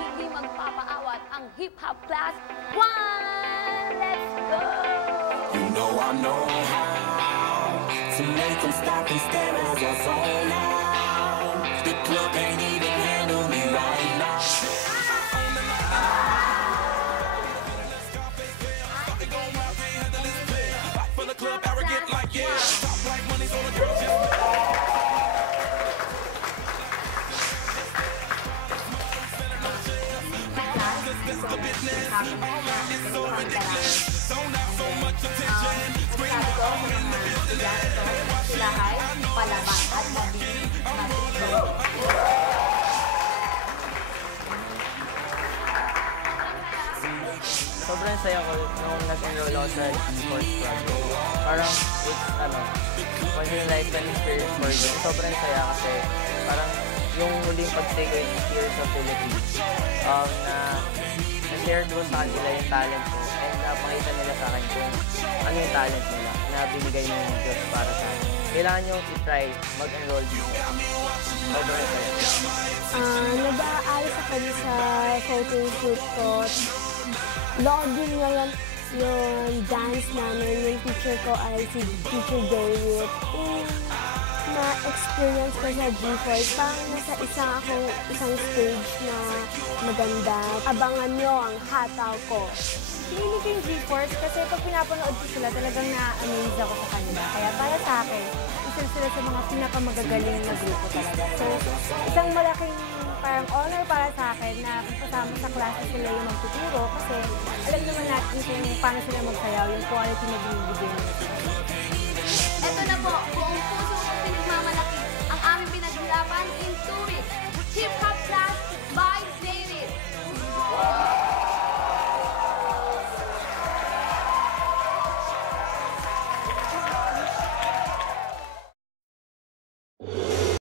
hindi magpapaawat ang hip-hop class. One, let's go! You know I know how to make them stop and stare as I zone out. The club can't even handle me right now. Club arrogant like yeah, top like money's all the girls just this the business. It's so ridiculous. Don't have so much attention. Scream on in the building. Sila ay palaban at magiging matuto. Sobrang saya ko nung nag-enroll ako sa e-sports project. Parang it's once in a lifetime experience for me. Sobrang saya kasi parang yung huling pag-stay ko here sa Philippines na-share ko sa kanila yung talent ko and napakita nila sa akin kung ano yung talent nila na binigay ng Diyos para sa akin. Kailangan nyo i-try mag-enroll dito. Sobrang saya. Nag-aaral ako sa photo shoot ko. Login niya yung dance namin. Yung teacher ko ay si Teacher David. Na-experience ko sa G-Force. Parang nasa isang stage na maganda. Abangan nyo ang hataw ko. Pinili ko yung G-Force kasi pag pinapanood ko sila, talagang na-amaze ako sa kanila. Kaya para sa akin, isa sila sa mga pinakamagagaling na grupo talaga. So, isang malaking parang honor para sa akin na kasama sa klase sila yung magtuturo kasi alam naman natin kung paano sila magsayaw, yung quality na binibigay nila. Ito na po, buong puso kong pinagmamalaki ang aming pinaghirapan in 2 weeks.